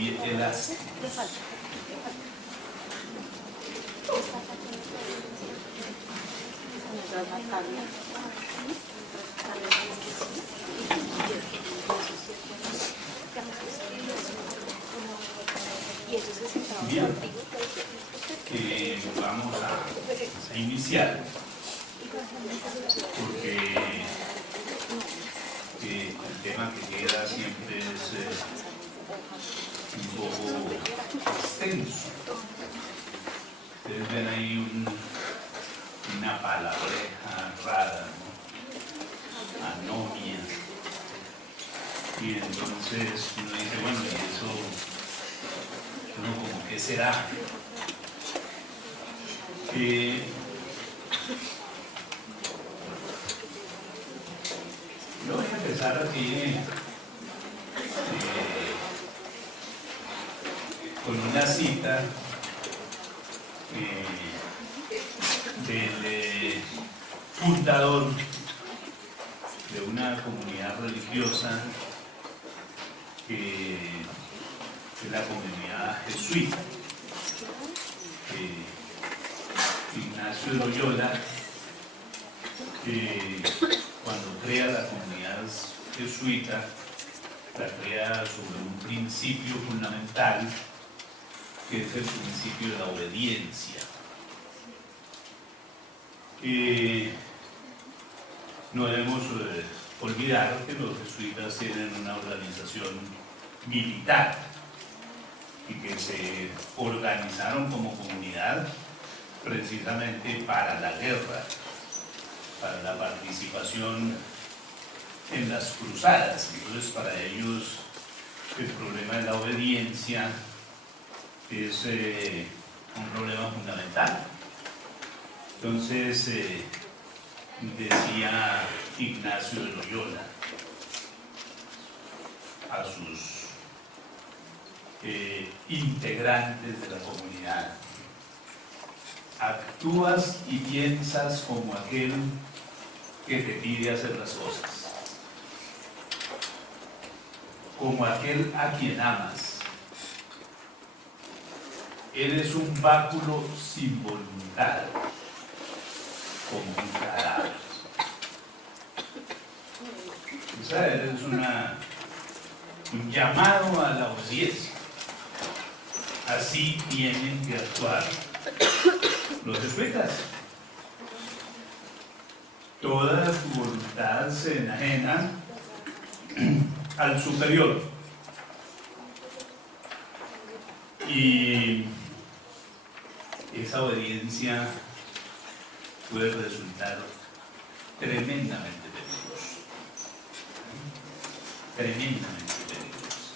muy elásticos. Bien, vamos a iniciar porque el tema que queda siempre es un poco extenso. Ustedes ven ahí una palabreja rara, ¿no? Anomia. Y entonces uno dice, bueno, ¿y eso como qué será? Yo voy a empezar aquí con una cita del fundador de una comunidad religiosa que es la comunidad jesuita. Ignacio de Loyola, cuando crea la comunidad jesuita, la crea sobre un principio fundamental, que es el principio de la obediencia. No debemos olvidar que los jesuitas tienen una organización militar y que se organizaron como comunidad precisamente para la guerra, para la participación en las cruzadas. Entonces, para ellos el problema de la obediencia es un problema fundamental. Entonces, decía Ignacio de Loyola a sus integrantes de la comunidad: actúas y piensas como aquel que te pide hacer las cosas, como aquel a quien amas. Eres un báculo sin voluntad, como un cadáver. Esa es un llamado a la obediencia. Así tienen que actuar los jesuitas. Toda su voluntad se enajena al superior. Y esa obediencia puede resultar tremendamente peligrosa. Tremendamente peligrosa.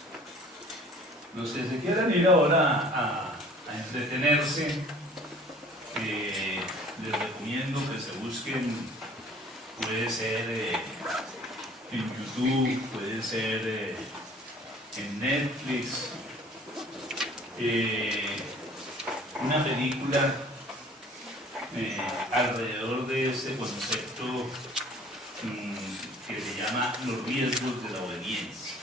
Los que se quieran ir ahora a entretenerse, les recomiendo que se busquen, puede ser en YouTube, puede ser en Netflix, una película alrededor de ese concepto que se llama Los riesgos de la obediencia.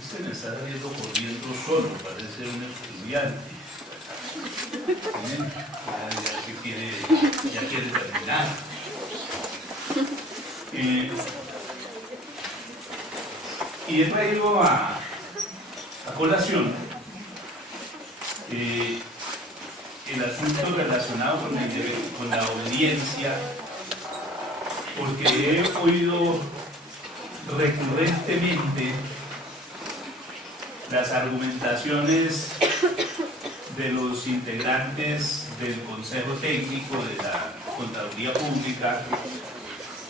Este me está saliendo corriendo solo, parece un estudiante. Ya quiere terminar. Y he traído a colación el asunto relacionado con la obediencia, porque he oído recurrentemente las argumentaciones de los integrantes del Consejo Técnico de la Contraloría Pública,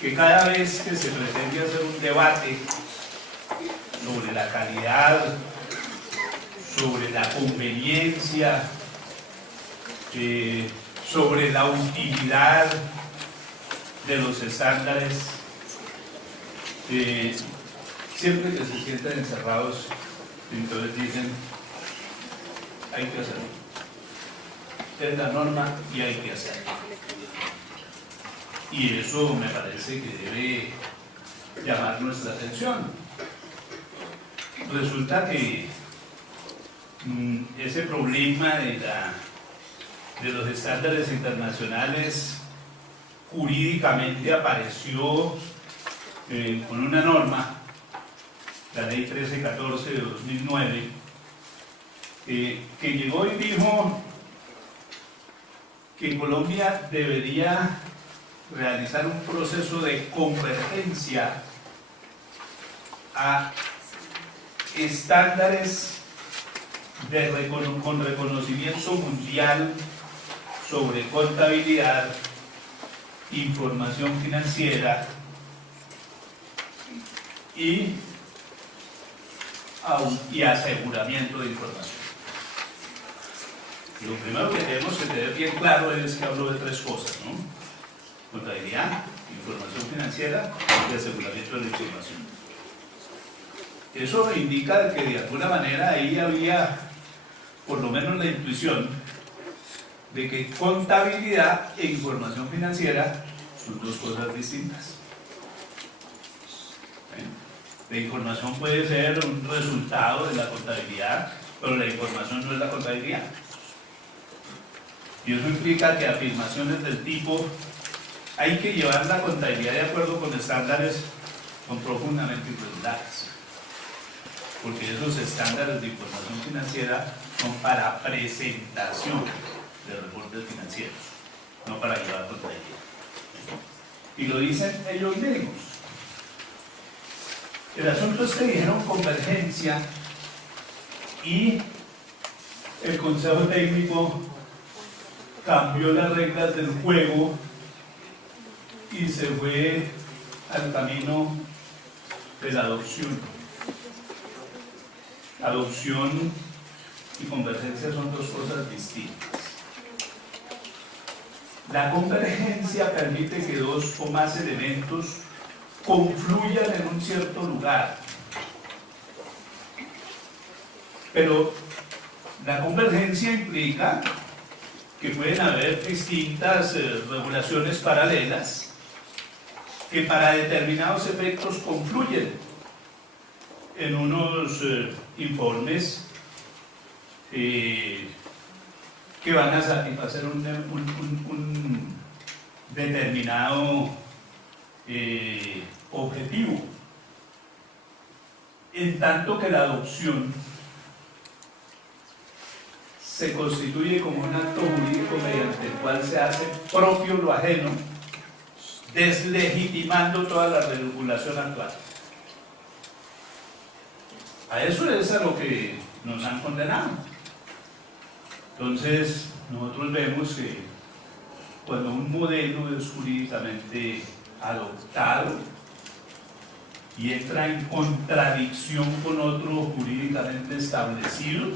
que cada vez que se pretende hacer un debate sobre la calidad, sobre la conveniencia, sobre la utilidad de los estándares, siempre que se sientan encerrados, entonces dicen: hay que hacerlo, es la norma y hay que hacerlo. Y eso me parece que debe llamar nuestra atención, resulta que ese problema de los estándares internacionales jurídicamente apareció con una norma, la ley 1314 de 2009, que llegó y dijo que Colombia debería realizar un proceso de convergencia a estándares con reconocimiento mundial sobre contabilidad, información financiera y aseguramiento de información. Lo primero que tenemos que tener bien claro es que hablo de tres cosas, ¿no? Contabilidad, información financiera y aseguramiento de la información. Eso indica que de alguna manera ahí había por lo menos la intuición de que contabilidad e información financiera son dos cosas distintas. La información puede ser un resultado de la contabilidad, pero la información no es la contabilidad. Y eso implica que afirmaciones del tipo hay que llevar la contabilidad de acuerdo con estándares son profundamente irregulares, porque esos estándares de información financiera son para presentación de reportes financieros, no para llevar contabilidad. Y lo dicen ellos mismos. El asunto es que dijeron convergencia y el Consejo Técnico cambió las reglas del juego y se fue al camino de la adopción. Adopción y convergencia son dos cosas distintas. La convergencia permite que dos o más elementos confluyan en un cierto lugar. Pero la convergencia implica que pueden haber distintas regulaciones paralelas que para determinados efectos confluyen en unos informes que van a satisfacer un determinado objetivo, en tanto que la adopción se constituye como un acto jurídico mediante el cual se hace propio lo ajeno, deslegitimando toda la regulación actual. A eso es a lo que nos han condenado. Entonces, nosotros vemos que cuando un modelo es jurídicamente adoptado y entra en contradicción con otro jurídicamente establecido,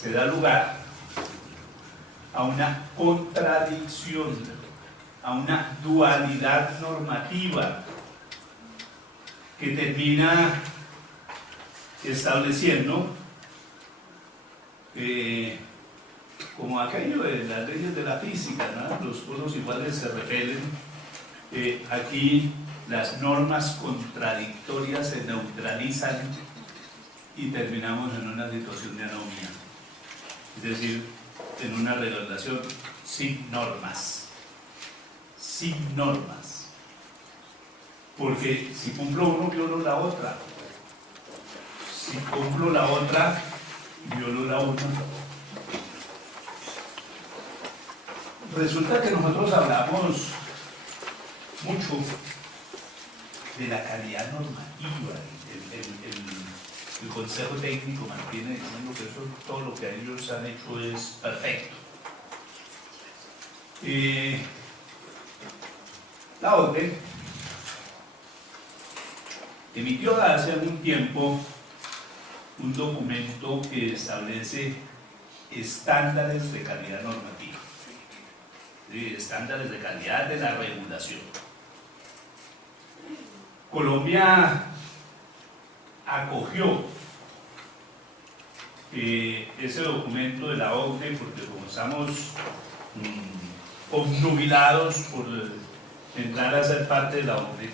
se da lugar a una contradicción, a una dualidad normativa que termina estableciendo como aquello de las leyes de la física, ¿no? Los polos iguales se repelen. Aquí las normas contradictorias se neutralizan y terminamos en una situación de anomía, es decir, en una regulación sin normas, porque si cumplo uno, violo la otra, si cumplo la otra, violo la una. Resulta que nosotros hablamos mucho de la calidad normativa. El Consejo Técnico mantiene diciendo que todo lo que ellos han hecho es perfecto. La OCDE emitió hace algún tiempo un documento que establece estándares de calidad normativa, estándares de calidad de la regulación. Colombia acogió ese documento de la OCDE porque como estamos obnubilados por entrar a ser parte de la OCDE,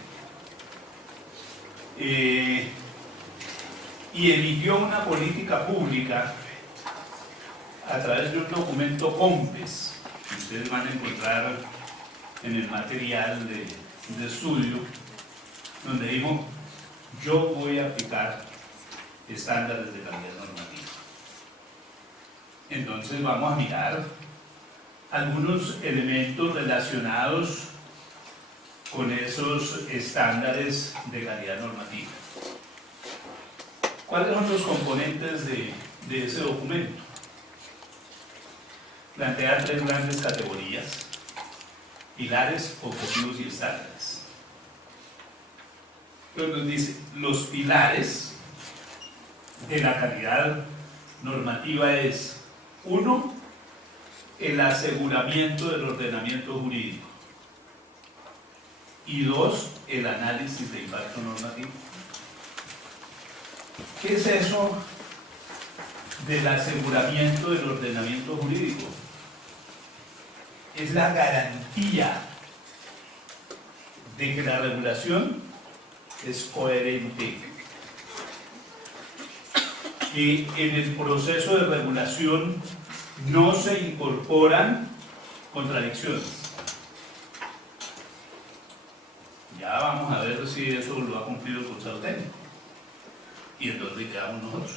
y emitió una política pública a través de un documento COMPES, que ustedes van a encontrar en el material de estudio, donde dijo: yo voy a aplicar estándares de calidad normativa. Entonces vamos a mirar algunos elementos relacionados con esos estándares de calidad normativa. ¿Cuáles son los componentes de ese documento? Plantea 3 grandes categorías: pilares, objetivos y estándares. Entonces nos dice, los pilares de la calidad normativa es: 1, el aseguramiento del ordenamiento jurídico, y 2, el análisis de impacto normativo. ¿Qué es eso del aseguramiento del ordenamiento jurídico? Es la garantía de que la regulación es coherente, que en el proceso de regulación no se incorporan contradicciones. Ya vamos a ver si eso lo ha cumplido el Consejo Técnico y entonces quedamos nosotros.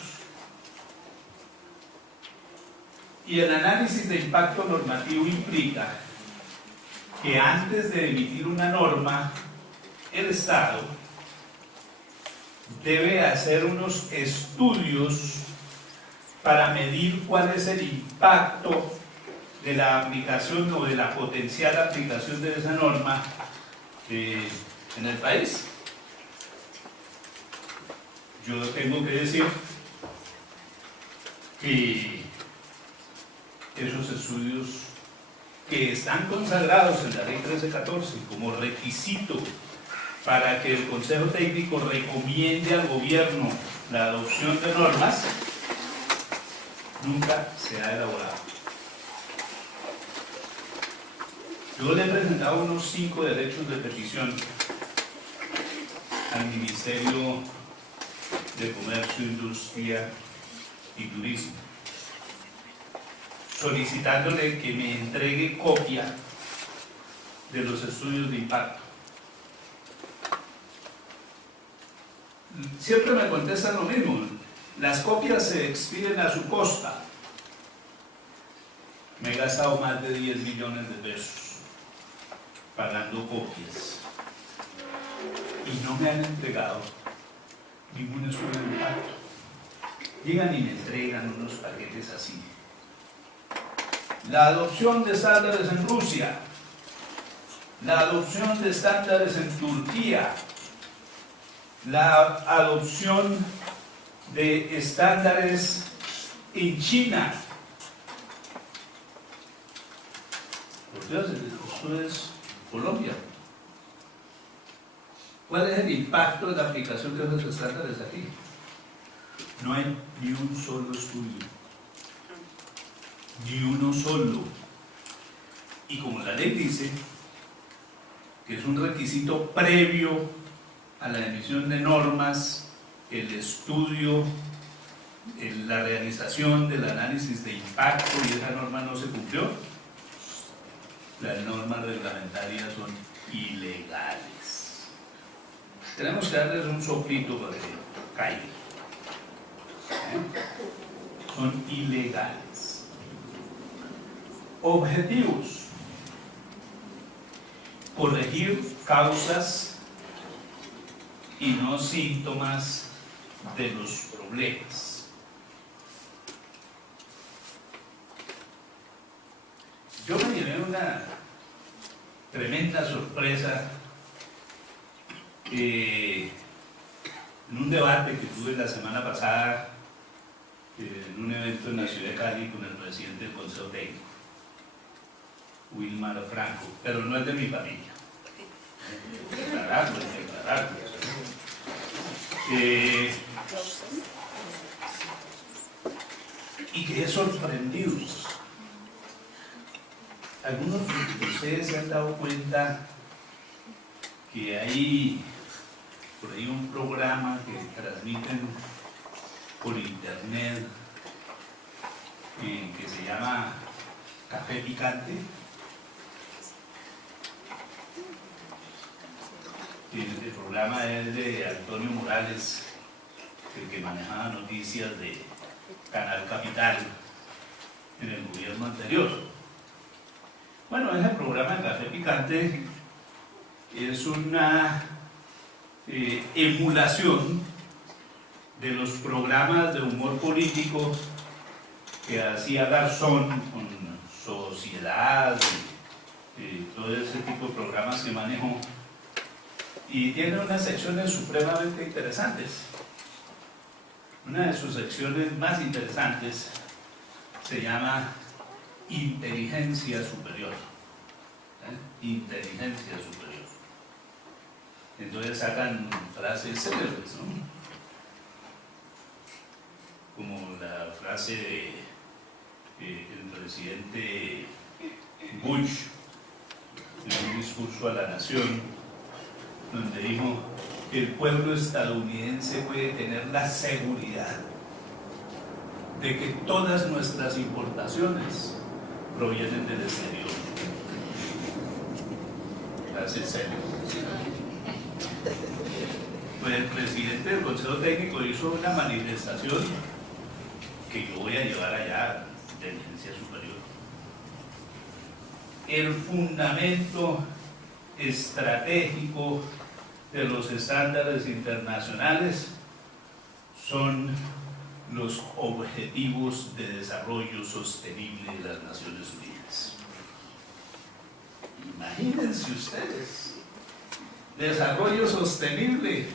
Y el análisis de impacto normativo implica que antes de emitir una norma, el Estado debe hacer unos estudios para medir cuál es el impacto de la aplicación o de la potencial aplicación de esa norma en el país. Yo tengo que decir que esos estudios, que están consagrados en la Ley 1314 como requisito para que el Consejo Técnico recomiende al gobierno la adopción de normas, nunca se ha elaborado. Yo le he presentado unos 5 derechos de petición al Ministerio de Comercio, Industria y Turismo, solicitándole que me entregue copia de los estudios de impacto. Siempre me contestan lo mismo: las copias se expiden a su costa. Me he gastado más de 10 millones de pesos pagando copias y no me han entregado ningún estudio de impacto. Llegan y me entregan unos paquetes así. La adopción de estándares en Rusia, la adopción de estándares en Turquía, la adopción de estándares en China. Por Dios, esto es Colombia. ¿Cuál es el impacto de la aplicación de esos estándares aquí? No hay ni un solo estudio, ni uno solo. Y como la ley dice que es un requisito previo a la emisión de normas, el estudio, la realización del análisis de impacto, y esa norma no se cumplió, las normas reglamentarias son ilegales. Tenemos que darles un soplito para que caiga. Son ilegales. Objetivos: corregir causas y no síntomas de los problemas. Yo me llevé una tremenda sorpresa en un debate que tuve la semana pasada en un evento en la ciudad de Cali con el presidente del Consejo Técnico, Wilmar Franco, pero no es de mi familia. Declararlo. Y quedé sorprendido. Algunos de ustedes se han dado cuenta que hay por ahí un programa que transmiten por internet que se llama Café Picante. El programa es de Antonio Morales, el que manejaba noticias de Canal Capital en el gobierno anterior. Bueno, ese programa de Café Picante es una emulación de los programas de humor político que hacía Garzón con Sociedad y todo ese tipo de programas que manejó, y tiene unas secciones supremamente interesantes. Una de sus secciones más interesantes se llama Inteligencia Superior. Inteligencia Superior. Entonces sacan frases célebres, ¿no? Como la frase del presidente Bush en un discurso a la nación, donde dijo que el pueblo estadounidense puede tener la seguridad de que todas nuestras importaciones provienen del exterior. Frase célebre. Pues el presidente del Consejo Técnico hizo una manifestación que yo voy a llevar allá, Inteligencia Superior. El fundamento estratégico de los estándares internacionales son los objetivos de desarrollo sostenible de las Naciones Unidas. Imagínense ustedes, desarrollo sostenible.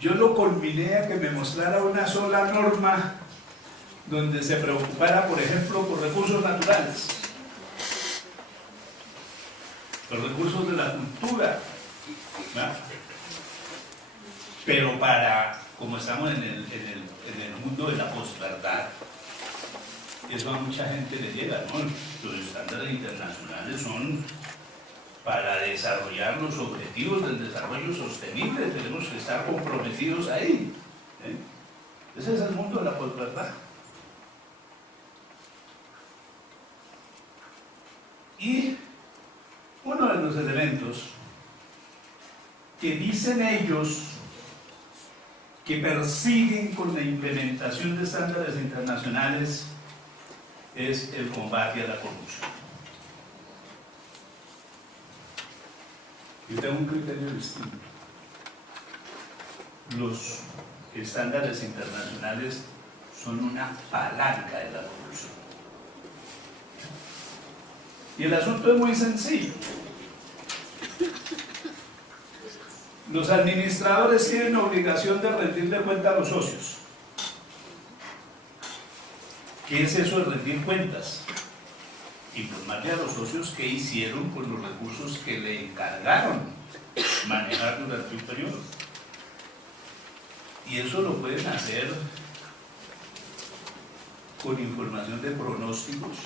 Yo lo culminé a que me mostrara una sola norma donde se preocupara, por ejemplo, por recursos naturales, los recursos de la cultura, ¿verdad? Pero como estamos en el mundo de la posverdad, eso a mucha gente le llega, ¿no? Los estándares internacionales son para desarrollar los objetivos del desarrollo sostenible, tenemos que estar comprometidos ahí, ¿eh? Ese es el mundo de la posverdad. Y uno de los elementos que dicen ellos que persiguen con la implementación de estándares internacionales es el combate a la corrupción. Yo tengo un criterio distinto. Los estándares internacionales son una palanca de la corrupción. Y el asunto es muy sencillo. Los administradores tienen obligación de rendirle cuenta a los socios. ¿Qué es eso de rendir cuentas? Informarle a los socios qué hicieron con los recursos que le encargaron manejar durante un periodo. Y eso lo pueden hacer con información de pronósticos.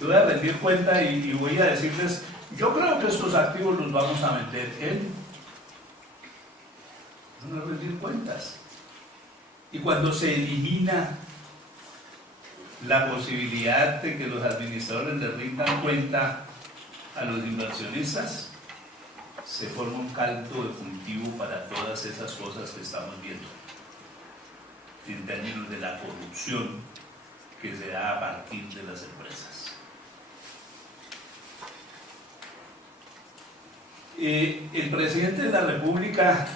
Yo voy a rendir cuenta y voy a decirles, yo creo que estos activos los vamos a vender van a rendir cuentas. Y cuando se elimina la posibilidad de que los administradores le rindan cuenta a los inversionistas, se forma un caldo de cultivo para todas esas cosas que estamos viendo en términos de la corrupción que se da a partir de las empresas. El presidente de la República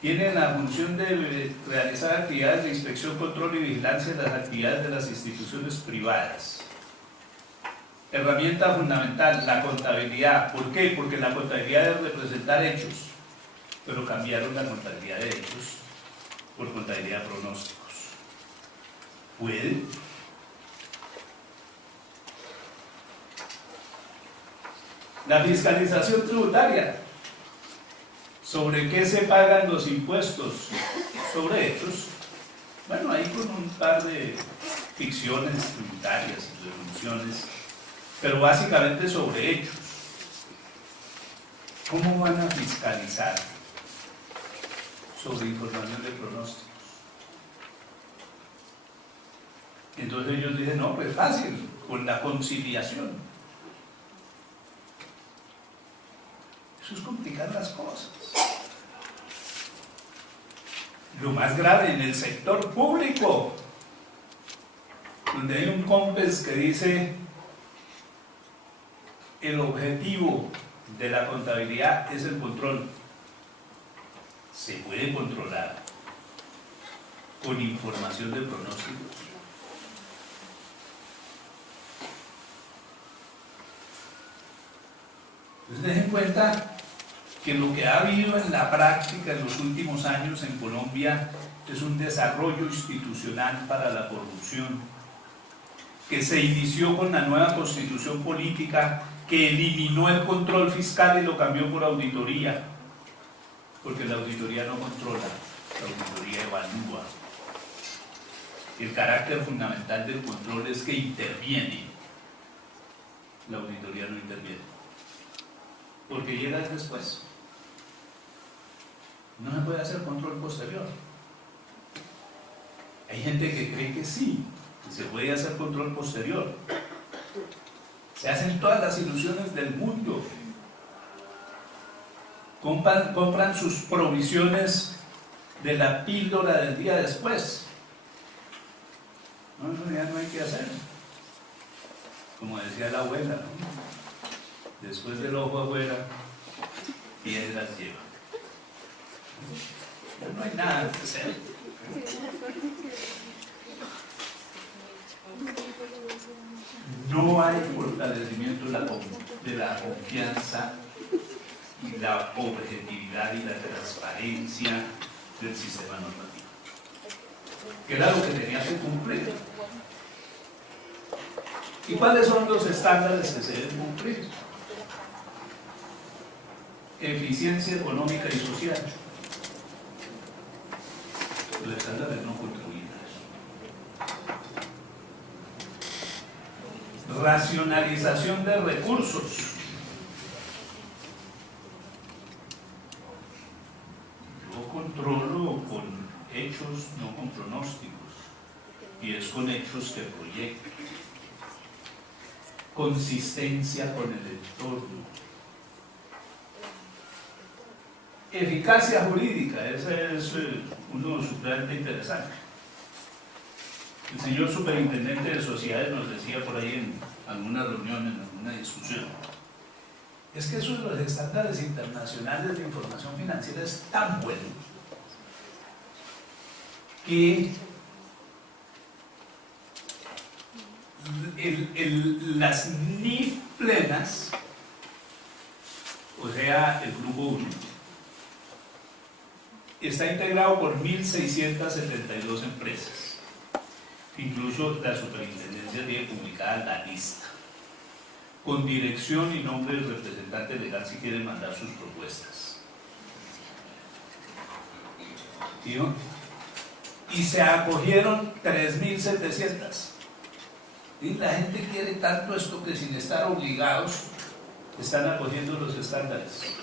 tiene la función de realizar actividades de inspección, control y vigilancia de las actividades de las instituciones privadas. Herramienta fundamental, la contabilidad. ¿Por qué? Porque la contabilidad debe representar hechos, pero cambiaron la contabilidad de hechos por contabilidad de pronósticos. ¿Puede? La fiscalización tributaria. ¿Sobre qué se pagan los impuestos? Sobre hechos. Bueno, ahí con un par de ficciones tributarias y presunciones, pero básicamente sobre hechos. ¿Cómo van a fiscalizar sobre información de pronósticos. Entonces ellos dicen, no, pues fácil, con la conciliación. Eso es complicar las cosas. Lo más grave en el sector público, donde hay un COMPES que dice el objetivo de la contabilidad es el control. Se puede controlar con información de pronósticos. Entonces den en cuenta que lo que ha habido en la práctica en los últimos años en Colombia es un desarrollo institucional para la corrupción, que se inició con la nueva constitución política, que eliminó el control fiscal y lo cambió por auditoría, porque la auditoría no controla, la auditoría evalúa. El carácter fundamental del control es que interviene, la auditoría no interviene, porque llega después. No se puede hacer control posterior. Hay gente que cree que sí, que se puede hacer control posterior. Se hacen todas las ilusiones del mundo. Compran sus provisiones de la píldora del día después. No, eso ya no hay que hacer. Como decía la abuela, ¿no? Después del ojo afuera, piedras lleva. Ya no hay nada que hacer. No hay fortalecimiento de la confianza y la objetividad y la transparencia del sistema normativo, que era lo que tenía que cumplir. ¿Y cuáles son los estándares que se deben cumplir? Eficiencia económica y social. Los estándares no contribuyen a eso. Racionalización de recursos. Yo controlo con hechos, no con pronósticos. Y es con hechos que proyecto. Consistencia con el entorno. Eficacia jurídica, ese es uno sumamente interesante. El señor superintendente de sociedades nos decía por ahí en alguna reunión, en alguna discusión, es que eso de los estándares internacionales de información financiera es tan bueno que las NIF plenas, o sea, el grupo 1, está integrado por 1.672 empresas. Incluso la superintendencia tiene publicada la lista, con dirección y nombre del representante legal si quieren mandar sus propuestas. Y se acogieron 3.700. Y la gente quiere tanto esto que sin estar obligados están acogiendo los estándares.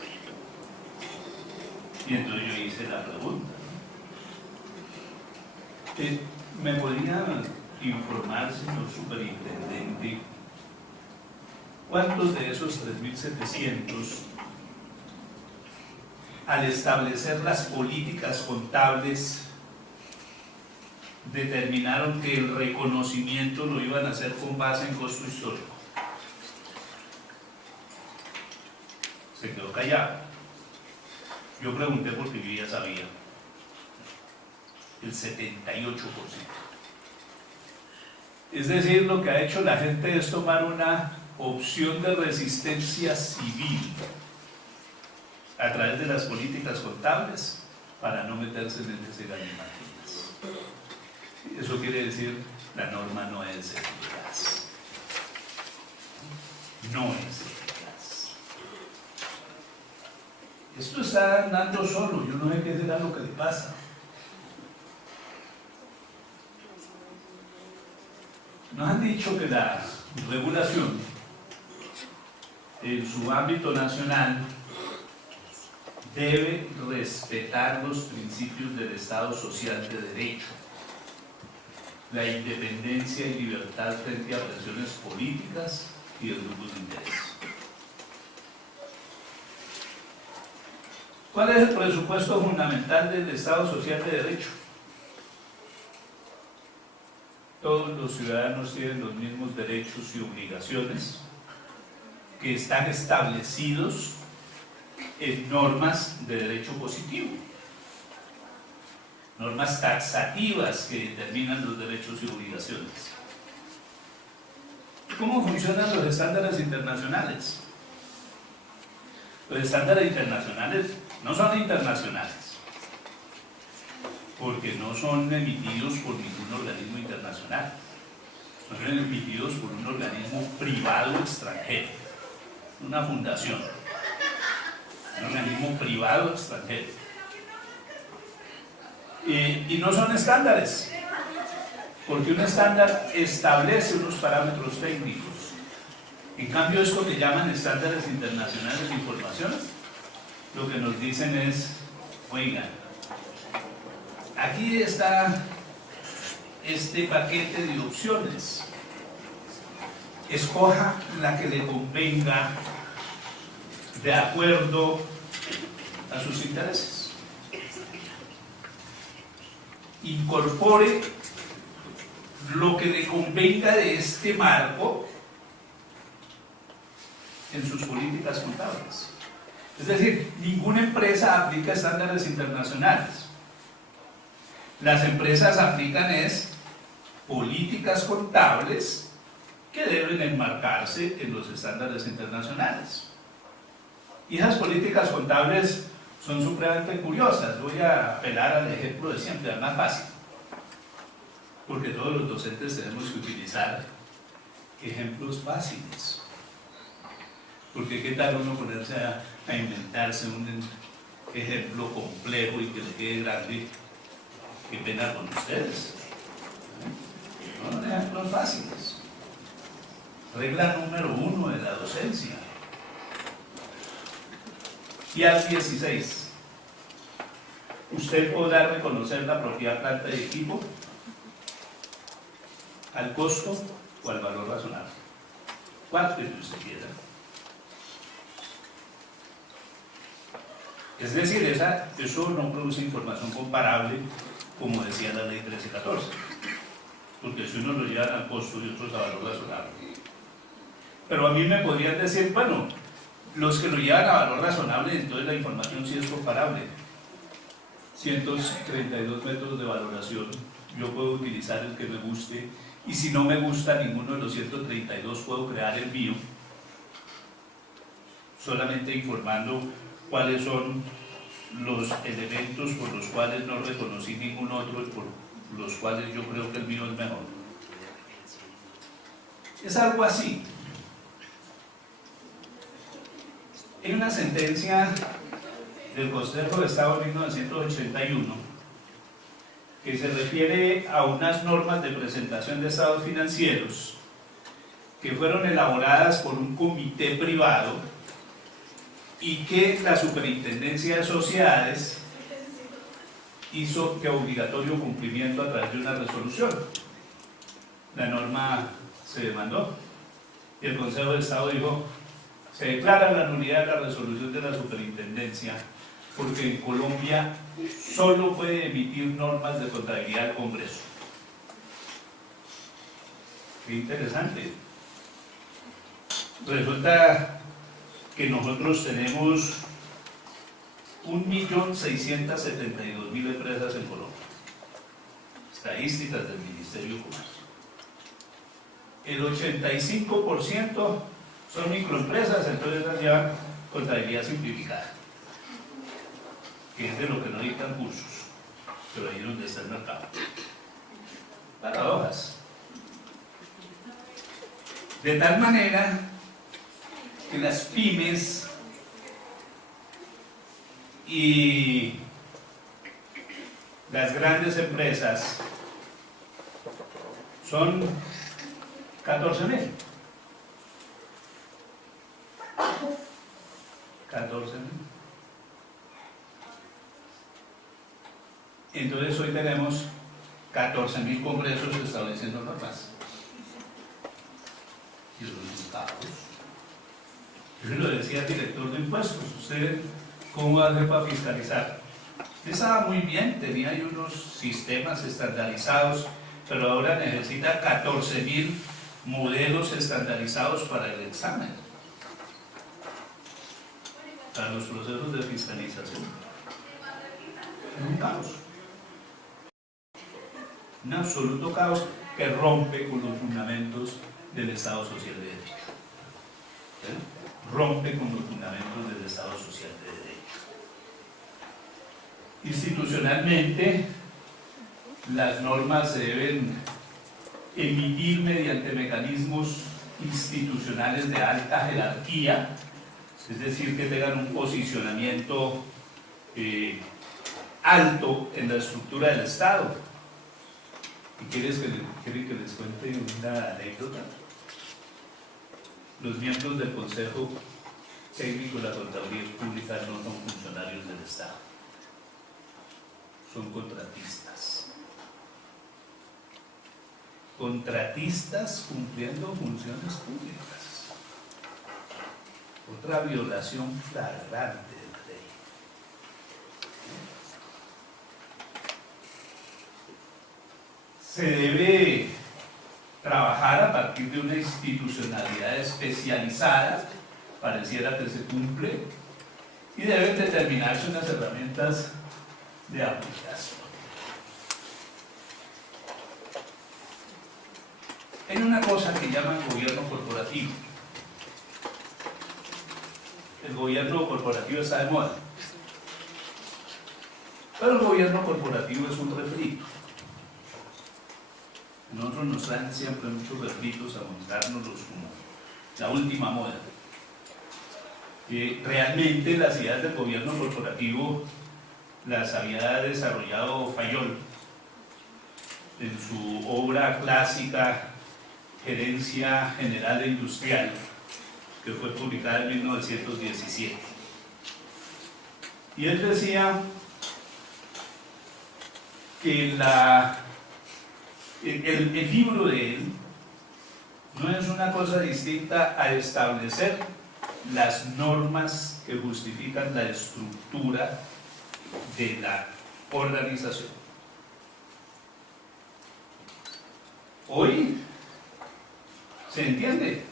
Y entonces yo hice la pregunta, ¿me podría informar, señor superintendente, cuántos de esos 3.700 al establecer las políticas contables determinaron que el reconocimiento lo iban a hacer con base en costo histórico? Se quedó callado. Yo pregunté porque yo ya sabía. El 78%. Es decir, lo que ha hecho la gente es tomar una opción de resistencia civil a través de las políticas contables para no meterse en ese galimatías. Eso quiere decir, la norma no es eficaz. No es eficaz. Esto está andando solo, yo no sé qué será lo que le pasa. Nos han dicho que la regulación en su ámbito nacional debe respetar los principios del Estado social de derecho, la independencia y libertad frente a presiones políticas y de grupos de interés. ¿Cuál es el presupuesto fundamental del Estado social de derecho? Todos los ciudadanos tienen los mismos derechos y obligaciones que están establecidos en normas de derecho positivo, normas taxativas que determinan los derechos y obligaciones. ¿Cómo funcionan los estándares internacionales? Los estándares internacionales no son internacionales, porque no son emitidos por ningún organismo internacional, son emitidos por un organismo privado extranjero, una fundación, un organismo privado extranjero. Y no son estándares, porque un estándar establece unos parámetros técnicos. En cambio, esto que llaman estándares internacionales de información, lo que nos dicen es, oigan, aquí está este paquete de opciones, escoja la que le convenga de acuerdo a sus intereses. Incorpore lo que le convenga de este marco en sus políticas contables. Es decir, ninguna empresa aplica estándares internacionales. Las empresas aplican políticas contables que deben enmarcarse en los estándares internacionales. Y esas políticas contables son supremamente curiosas. Voy a apelar al ejemplo de siempre, al más fácil, porque todos los docentes tenemos que utilizar ejemplos fáciles. Porque qué tal uno ponerse a inventarse un ejemplo complejo y que le quede grande. Qué pena con ustedes. Son ejemplos fáciles. Regla número 1 de la docencia. Y al 16. Usted podrá reconocer la propiedad, planta y equipo al costo o al valor razonable. ¿Cuál que usted quiera? Es decir, eso no produce información comparable, como decía la ley 1314, porque si uno lo lleva al costo y otros a valor razonable. Pero a mí me podrían decir, bueno, los que lo llevan a valor razonable, entonces la información sí es comparable. 132 métodos de valoración, yo puedo utilizar el que me guste, y si no me gusta ninguno de los 132, puedo crear el mío, solamente informando cuáles son los elementos por los cuales no reconocí ningún otro y por los cuales yo creo que el mío es mejor. Es algo así. En una sentencia del Consejo de Estado de 1981 que se refiere a unas normas de presentación de estados financieros que fueron elaboradas por un comité privado y que la Superintendencia de Sociedades hizo de obligatorio cumplimiento a través de una resolución. La norma se demandó y el Consejo de Estado dijo: se declara la nulidad de la resolución de la Superintendencia porque en Colombia solo puede emitir normas de contabilidad el Congreso. Qué interesante. Resulta que nosotros tenemos 1.672.000 empresas en Colombia. Estadísticas del Ministerio de Comercio. El 85% son microempresas, entonces las llevan contabilidad simplificada, que es de lo que no dictan cursos, pero ahí es donde está el mercado. Paradojas. De tal manera que las pymes y las grandes empresas son 14.000. 14.000. Entonces hoy tenemos 14.000 congresos estableciendo normas. Y los resultados. Yo lo decía al director de impuestos, usted, ¿cómo va a hacer para fiscalizar? Usted estaba muy bien, tenía ahí unos sistemas estandarizados, pero ahora necesita 14.000 modelos estandarizados para el examen, para los procesos de fiscalización. Es un caos. Un absoluto caos que rompe con los fundamentos del Estado Social de Derecho. Rompe con los fundamentos del Estado Social de Derecho. Institucionalmente, las normas se deben emitir mediante mecanismos institucionales de alta jerarquía, es decir, que tengan un posicionamiento alto en la estructura del Estado. ¿Y quieren que les cuente una anécdota? Los miembros del Consejo Técnico de la Contaduría Pública no son funcionarios del Estado, son contratistas. Contratistas cumpliendo funciones públicas. Otra violación flagrante de la ley. Se debe trabajar a partir de una institucionalidad especializada, pareciera que se cumple, y deben determinarse unas herramientas de aplicación. Hay una cosa que llaman gobierno corporativo. El gobierno corporativo está de moda, pero el gobierno corporativo es un refrito. Nosotros nos traen siempre muchos refritos a mostrárnoslos como la última moda. Realmente las ideas del gobierno corporativo las había desarrollado Fayol en su obra clásica Gerencia General e Industrial, que fue publicada en 1917. Y él decía que el libro de él no es una cosa distinta a establecer las normas que justifican la estructura de la organización. Hoy se entiende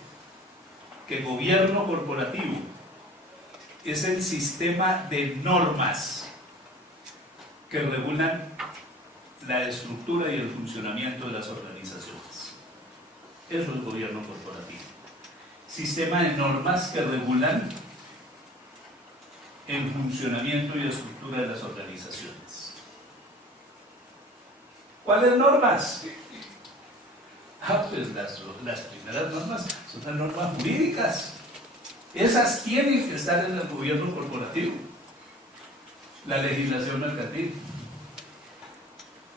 que gobierno corporativo es el sistema de normas que regulan la estructura y el funcionamiento de las organizaciones. Eso es gobierno corporativo. Sistema de normas que regulan el funcionamiento y estructura de las organizaciones. ¿Cuáles normas? Pues las primeras normas son las normas jurídicas. Esas tienen que estar en el gobierno corporativo. La legislación mercantil,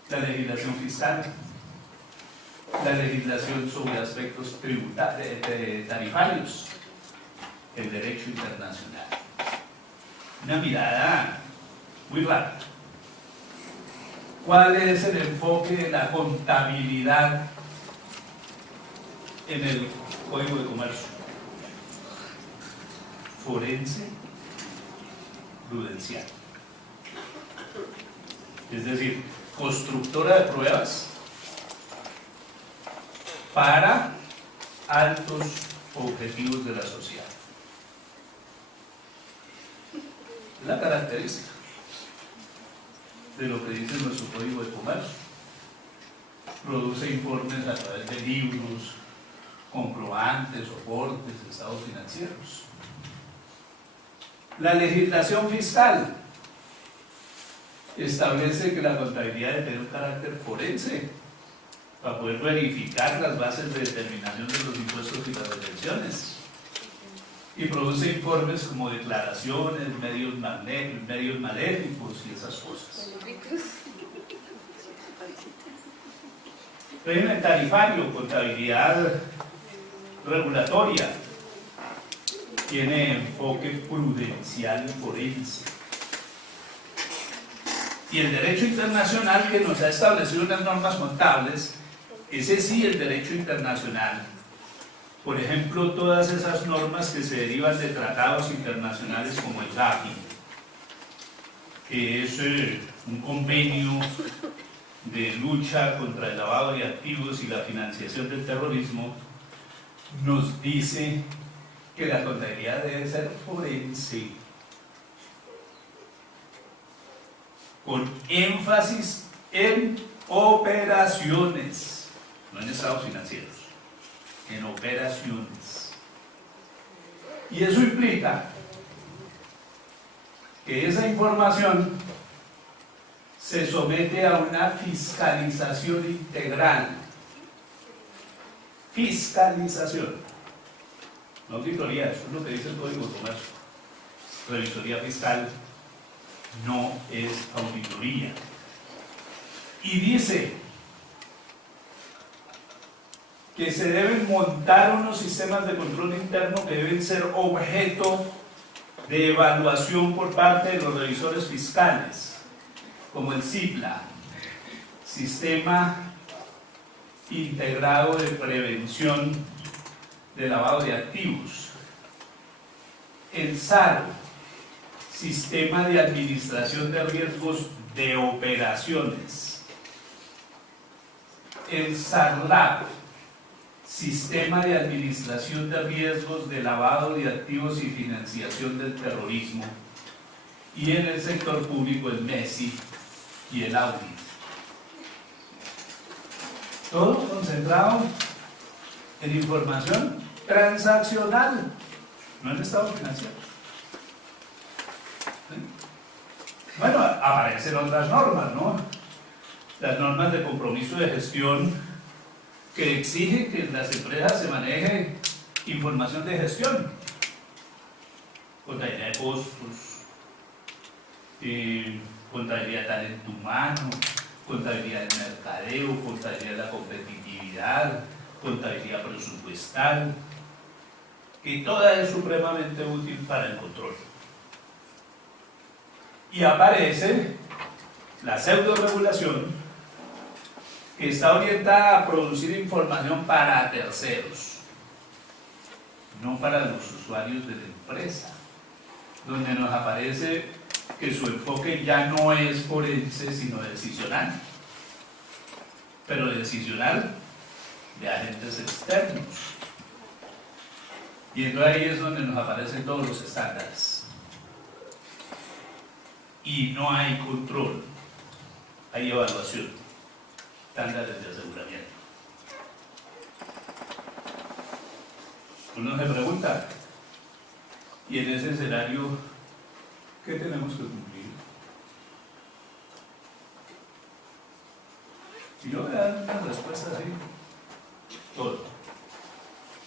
la legislación fiscal, la legislación sobre aspectos tarifarios, el derecho internacional. Una mirada muy rápida. ¿Cuál es el enfoque de la contabilidad en el Código de Comercio? Forense, prudencial. Es decir, constructora de pruebas para altos objetivos de la sociedad. Es la característica de lo que dice nuestro Código de Comercio. Produce informes a través de libros, comprobantes, soportes, estados financieros. La legislación fiscal establece que la contabilidad debe tener un carácter forense para poder verificar las bases de determinación de los impuestos y las retenciones, y produce informes como declaraciones, medios maléficos y esas cosas. Régimen tarifario, contabilidad regulatoria, tiene enfoque prudencial y forense. Y el derecho internacional que nos ha establecido unas normas contables, ese sí, el derecho internacional. Por ejemplo, todas esas normas que se derivan de tratados internacionales como el GAFI, que es un convenio de lucha contra el lavado de activos y la financiación del terrorismo, nos dice que la contabilidad debe ser forense, con énfasis en operaciones, no en estados financieros, en operaciones. Y eso implica que esa información se somete a una fiscalización integral. Fiscalización, no auditoría, eso es lo que dice el Código de Comercio. Revisoría fiscal no es auditoría. Y dice que se deben montar unos sistemas de control interno que deben ser objeto de evaluación por parte de los revisores fiscales, como el SIPLA, Sistema Integrado de Prevención de Lavado de Activos, el SARO, Sistema de Administración de Riesgos de Operaciones, el SARLAP, Sistema de Administración de Riesgos de Lavado de Activos y Financiación del Terrorismo, y en el sector público el MESI y el audit. Todo concentrado en información transaccional, no en estados financieros. Bueno, aparecen otras normas, ¿no? Las normas de compromiso de gestión que exigen que en las empresas se maneje información de gestión, contabilidad de costos, contabilidad de talento humano, contabilidad de mercadeo, contabilidad de la competitividad, contabilidad presupuestal, que toda es supremamente útil para el control. Y aparece la pseudo-regulación, que está orientada a producir información para terceros, no para los usuarios de la empresa, donde nos aparece que su enfoque ya no es forense, sino decisional, pero decisional de agentes externos. Y entonces ahí es donde nos aparecen todos los estándares. Y no hay control, hay evaluación, estándares de aseguramiento. Uno se pregunta, y en ese escenario, ¿qué tenemos que cumplir? Y yo voy a dar una respuesta así, todo.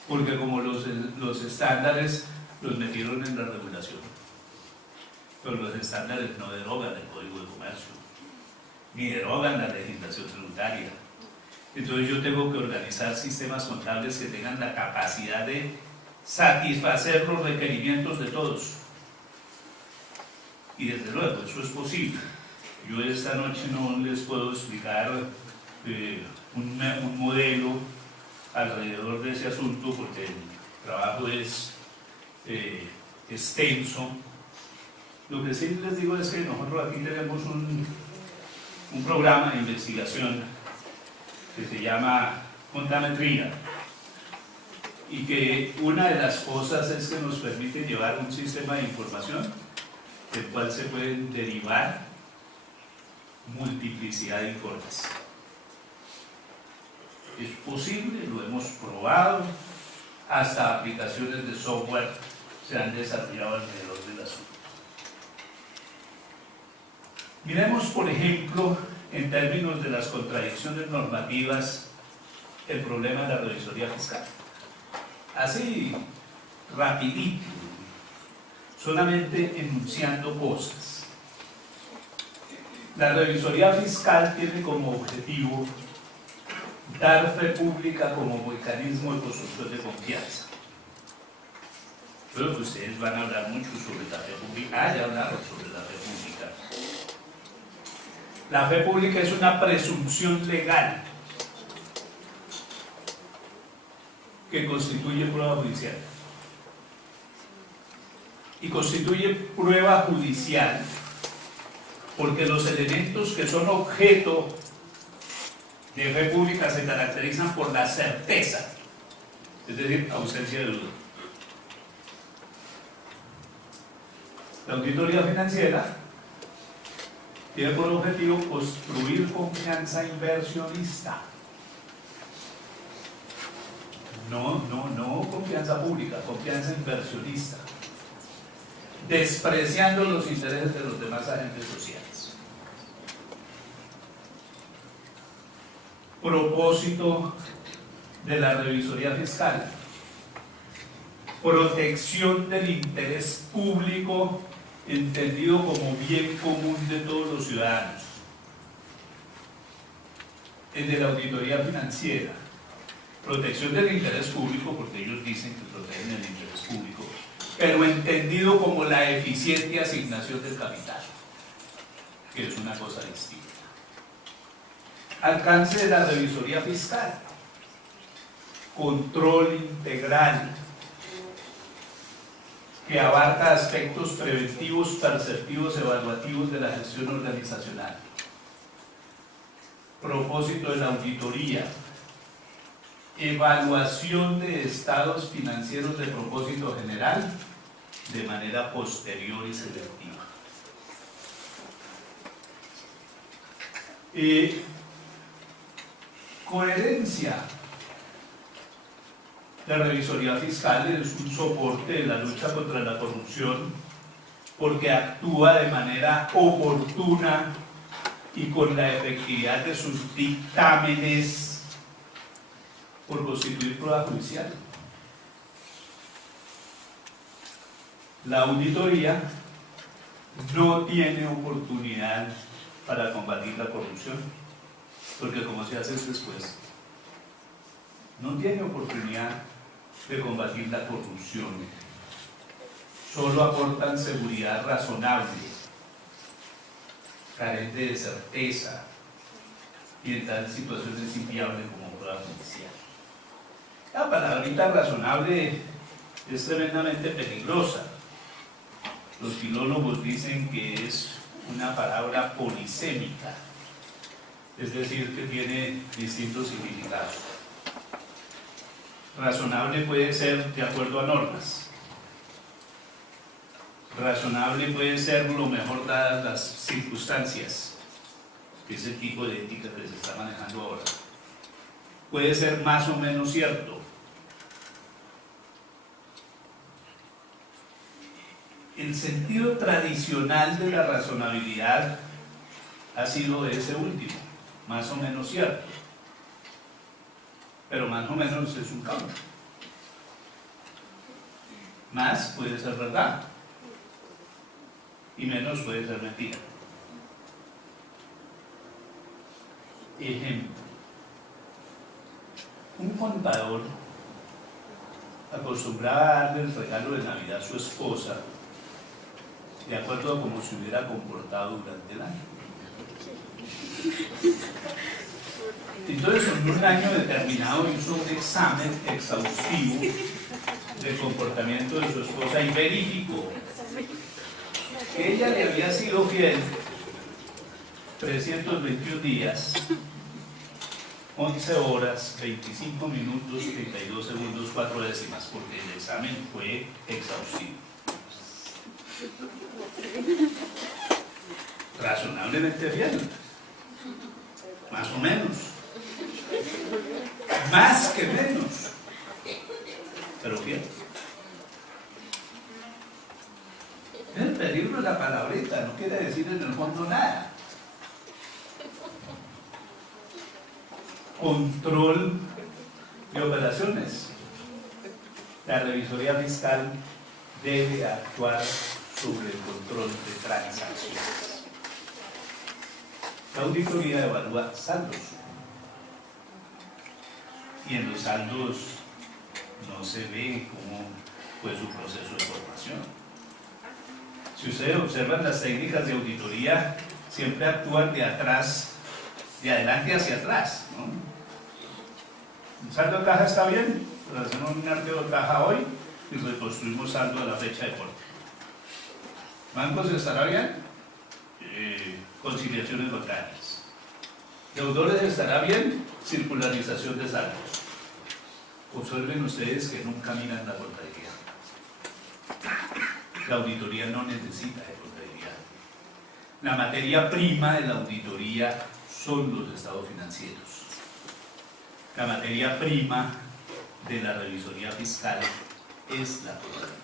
Porque como los estándares los metieron en la regulación, pero los estándares no derogan el Código de Comercio, ni derogan la legislación tributaria. Entonces yo tengo que organizar sistemas contables que tengan la capacidad de satisfacer los requerimientos de todos. Y desde luego, eso es posible. Yo esta noche no les puedo explicar un modelo alrededor de ese asunto porque el trabajo es extenso. Lo que sí les digo es que nosotros aquí tenemos un programa de investigación que se llama Contametría, y que una de las cosas es que nos permite llevar un sistema de información del cual se pueden derivar multiplicidad de informes. Es posible, lo hemos probado, hasta aplicaciones de software se han desarrollado alrededor del asunto. Miremos, por ejemplo, en términos de las contradicciones normativas, el problema de la revisoría fiscal. Así, rapidito, solamente enunciando cosas. La revisoría fiscal tiene como objetivo dar fe pública como mecanismo de construcción de confianza. Creo que ustedes van a hablar mucho sobre la fe pública. Ya hablaron sobre la fe pública. La fe pública es una presunción legal que constituye prueba judicial. Y constituye prueba judicial porque los elementos que son objeto de fe pública se caracterizan por la certeza, es decir, ausencia de duda. La auditoría financiera tiene por objetivo construir confianza inversionista. No confianza pública, confianza inversionista, despreciando los intereses de los demás agentes sociales. Propósito de la revisoría fiscal: protección del interés público entendido como bien común de todos los ciudadanos. El de la auditoría financiera: protección del interés público, porque ellos dicen que protegen el interés público, pero entendido como la eficiente asignación del capital, que es una cosa distinta. Alcance de la revisoría fiscal: control integral que abarca aspectos preventivos, perceptivos, evaluativos de la gestión organizacional. Propósito de la auditoría: evaluación de estados financieros de propósito general de manera posterior y selectiva. Coherencia: la revisoría fiscal es un soporte de la lucha contra la corrupción porque actúa de manera oportuna y con la efectividad de sus dictámenes por constituir prueba judicial. La auditoría no tiene oportunidad para combatir la corrupción, porque como se hace después, no tiene oportunidad de combatir la corrupción. Solo aportan seguridad razonable, carente de certeza, y en tal situación es inviable como prueba judicial. La palabrita razonable es tremendamente peligrosa. Los filólogos dicen que es una palabra polisémica, es decir, que tiene distintos significados. Razonable puede ser de acuerdo a normas. Razonable puede ser lo mejor dadas las circunstancias, que es el tipo de ética que se está manejando ahora. Puede ser más o menos cierto. El sentido tradicional de la razonabilidad ha sido ese último, más o menos cierto. Pero más o menos es un campo. Más puede ser verdad y menos puede ser mentira. Ejemplo: un contador acostumbraba a darle el regalo de Navidad a su esposa de acuerdo a cómo se hubiera comportado durante el año. Entonces, en un año determinado hizo un examen exhaustivo del comportamiento de su esposa y verificó que ella le había sido fiel 321 días, 11 horas, 25 minutos, 32 segundos, 4 décimas, porque el examen fue exhaustivo. Razonablemente fiel, más o menos, más que menos, pero fiel. El peligro de la palabrita no quiere decir en el fondo nada. Control de operaciones: la revisoría fiscal debe actuar sobre el control de transacciones. La auditoría evalúa saldos, y en los saldos no se ve cómo fue su proceso de formación. Si ustedes observan las técnicas de auditoría, siempre actúan de atrás, de adelante hacia atrás, ¿no? ¿El saldo de caja está bien? Pues hacemos un arqueo de caja hoy y reconstruimos saldo a la fecha de corte. ¿Bancos estará bien? Conciliaciones bancarias. ¿Deudores estará bien? Circularización de saldos. Observen ustedes que nunca miran la contabilidad. La auditoría no necesita de contabilidad. La materia prima de la auditoría son los estados financieros. La materia prima de la revisoría fiscal es la contabilidad.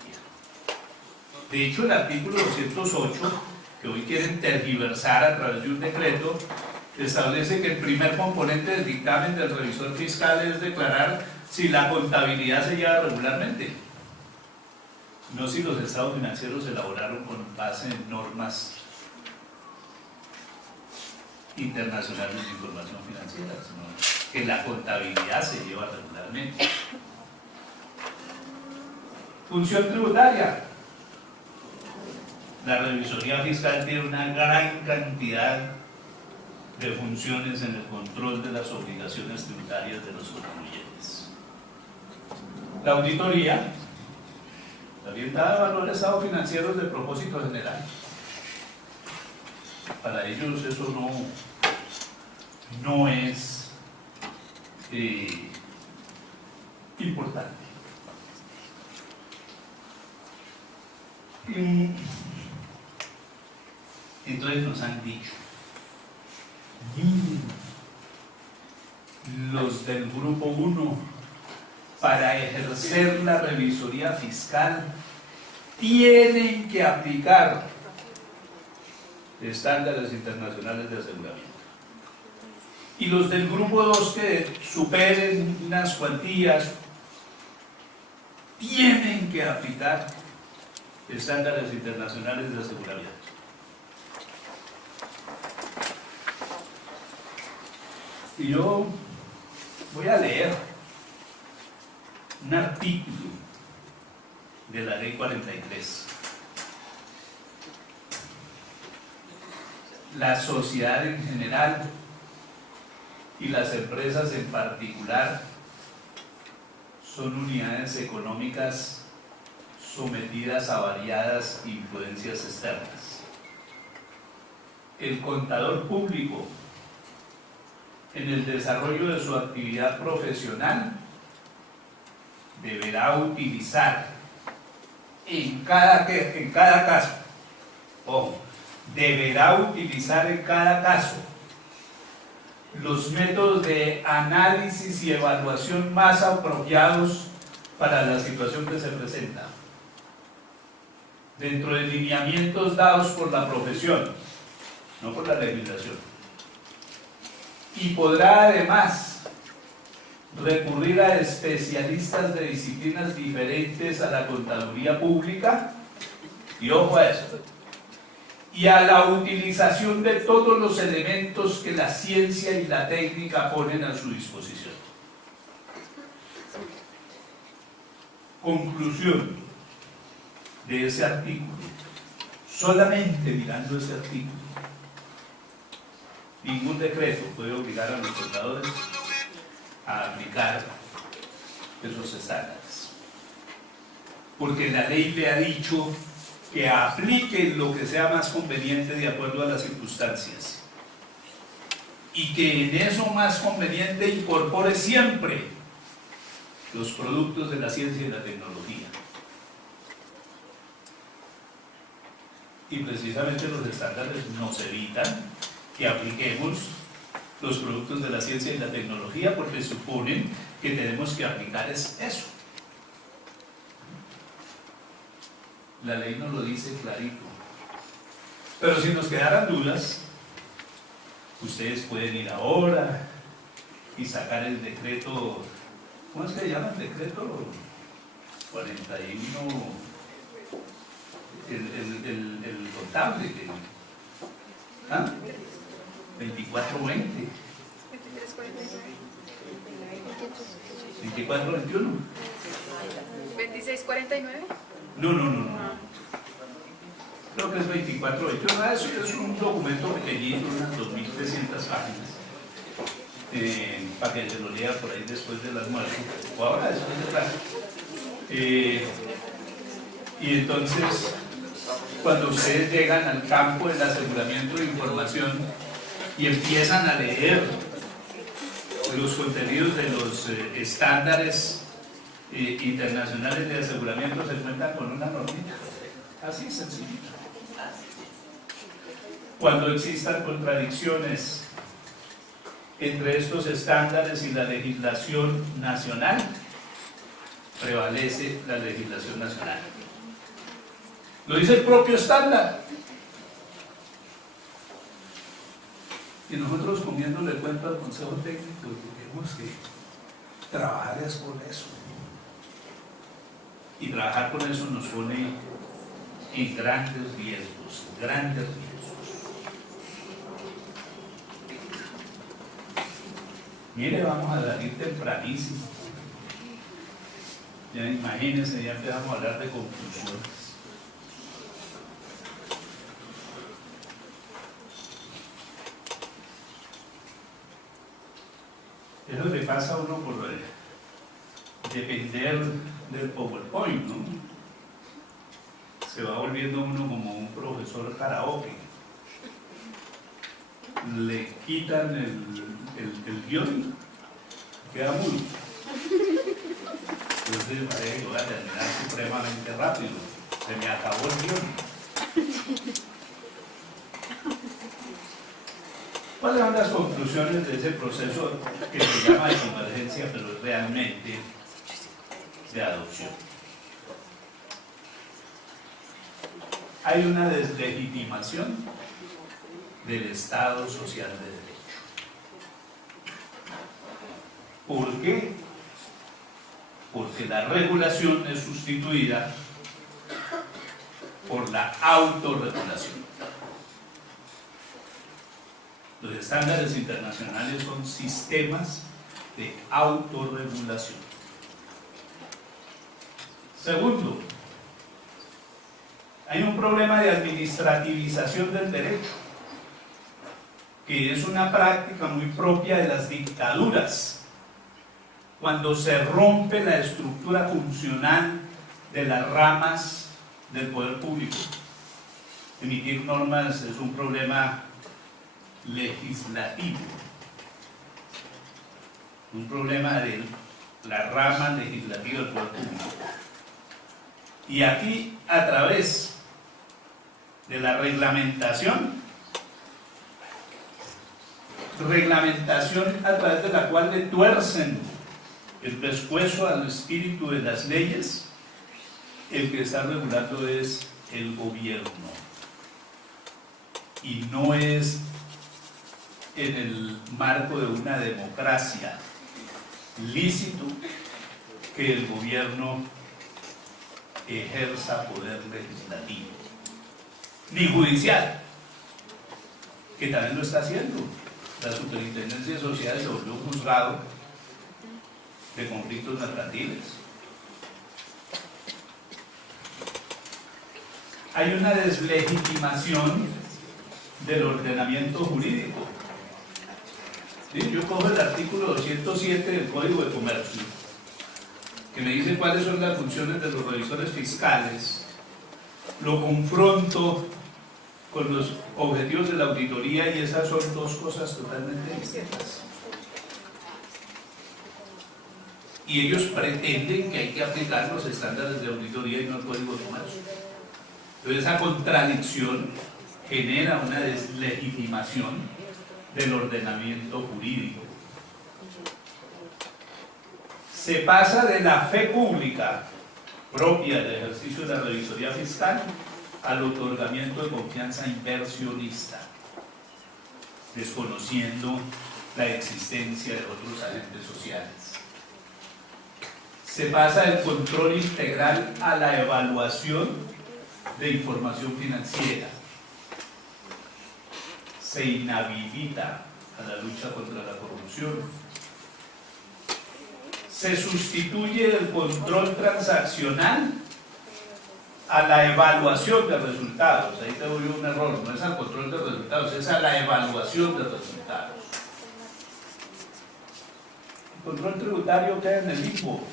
De hecho, el artículo 208, que hoy quieren tergiversar a través de un decreto, establece que el primer componente del dictamen del revisor fiscal es declarar si la contabilidad se lleva regularmente, no si los estados financieros se elaboraron con base en normas internacionales de información financiera, sino que la contabilidad se lleva regularmente. Función tributaria. La revisoría fiscal tiene una gran cantidad de funciones en el control de las obligaciones tributarias de los contribuyentes. La auditoría, la orientada a evaluar estados financieros de propósito general. Para ellos eso no es importante. Entonces nos han dicho, los del grupo 1, para ejercer la revisoría fiscal, tienen que aplicar estándares internacionales de aseguramiento. Y los del grupo 2 que superen unas cuantías, tienen que aplicar estándares internacionales de aseguramiento. Y yo voy a leer un artículo de la Ley 43. La sociedad en general y las empresas en particular son unidades económicas sometidas a variadas influencias externas. El contador público, en el desarrollo de su actividad profesional, deberá utilizar en cada caso, deberá utilizar en cada caso los métodos de análisis y evaluación más apropiados para la situación que se presenta, dentro de lineamientos dados por la profesión, no por la legislación. Y podrá además recurrir a especialistas de disciplinas diferentes a la contaduría pública, y ojo a eso, y a la utilización de todos los elementos que la ciencia y la técnica ponen a su disposición. Conclusión de ese artículo: solamente mirando ese artículo, ningún decreto puede obligar a los contadores a aplicar esos estándares, porque la ley le ha dicho que apliquen lo que sea más conveniente de acuerdo a las circunstancias, y que en eso más conveniente incorpore siempre los productos de la ciencia y la tecnología. Y precisamente los estándares nos evitan que apliquemos los productos de la ciencia y la tecnología, porque suponen que tenemos que aplicar eso. La ley nos lo dice clarito. Pero si nos quedaran dudas, ustedes pueden ir ahora y sacar el decreto, ¿cómo es que se llama el decreto? 41, el contable, ¿ah? 2420, 2421, 2649. no, creo que es 24-21, eso es un documento pequeñito, unas 2.300 páginas, para que se lo lea por ahí después del almuerzo, o ahora después de clase. Y entonces, cuando ustedes llegan al campo del aseguramiento de información y empiezan a leer los contenidos de los estándares internacionales de aseguramiento, se encuentran con una normita, así sencillita. Cuando existan contradicciones entre estos estándares y la legislación nacional, prevalece la legislación nacional. Lo dice el propio estándar. Y nosotros comiéndole cuenta al Consejo Técnico, tenemos que trabajar es con eso. Y trabajar con eso nos pone en grandes riesgos, grandes riesgos. Mire, vamos a salir tempranísimo. Ya imagínense, ya empezamos a hablar de conclusiones. Eso le pasa a uno por depender del PowerPoint, ¿no? Se va volviendo uno como un profesor karaoke. Le quitan el guión, queda mudo. Entonces parece que voy a terminar supremamente rápido. Se me acabó el guión. ¿Cuáles son las conclusiones de ese proceso que se llama de convergencia, pero es realmente de adopción? Hay una deslegitimación del Estado social de derecho. ¿Por qué? Porque la regulación es sustituida por la autorregulación. Los estándares internacionales son sistemas de autorregulación. Segundo, hay un problema de administrativización del derecho, que es una práctica muy propia de las dictaduras, cuando se rompe la estructura funcional de las ramas del poder público. Emitir normas es un problema legislativo, un problema de la rama legislativa del poder público. Y aquí, a través de la reglamentación a través de la cual le tuercen el pescuezo al espíritu de las leyes, el que está regulando es el gobierno, y no es en el marco de una democracia lícito que el gobierno ejerza poder legislativo, ni judicial, que también lo está haciendo. La Superintendencia de Sociedades se volvió un juzgado de conflictos mercantiles. Hay una deslegitimación del ordenamiento jurídico. ¿Sí? Yo cojo el artículo 207 del Código de Comercio, que me dice cuáles son las funciones de los revisores fiscales, lo confronto con los objetivos de la auditoría, y esas son dos cosas totalmente distintas. Y ellos pretenden que hay que aplicar los estándares de auditoría y no el Código de Comercio. Entonces esa contradicción genera una deslegitimación del ordenamiento jurídico. Se pasa de la fe pública propia del ejercicio de la revisoría fiscal al otorgamiento de confianza inversionista, desconociendo la existencia de otros agentes sociales. Se pasa del control integral a la evaluación de información financiera. Se inhabilita a la lucha contra la corrupción. Se sustituye el control transaccional a la evaluación de resultados. Ahí te doy un error, no es al control de resultados, es a la evaluación de resultados. El control tributario queda en el limbo.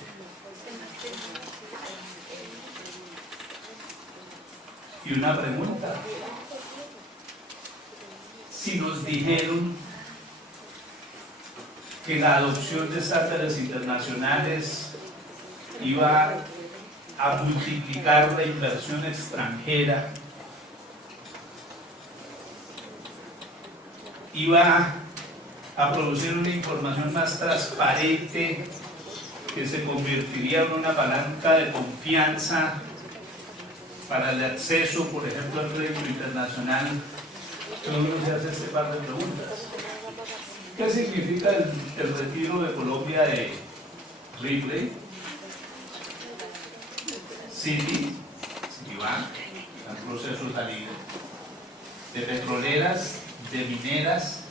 Y una pregunta: si nos dijeron que la adopción de estándares internacionales iba a multiplicar la inversión extranjera, iba a producir una información más transparente que se convertiría en una palanca de confianza para el acceso, por ejemplo, al crédito internacional, uno se hace este par de preguntas. ¿Qué significa el retiro de Colombia de Ripley, Citibank, en proceso de salida, de petroleras, de mineras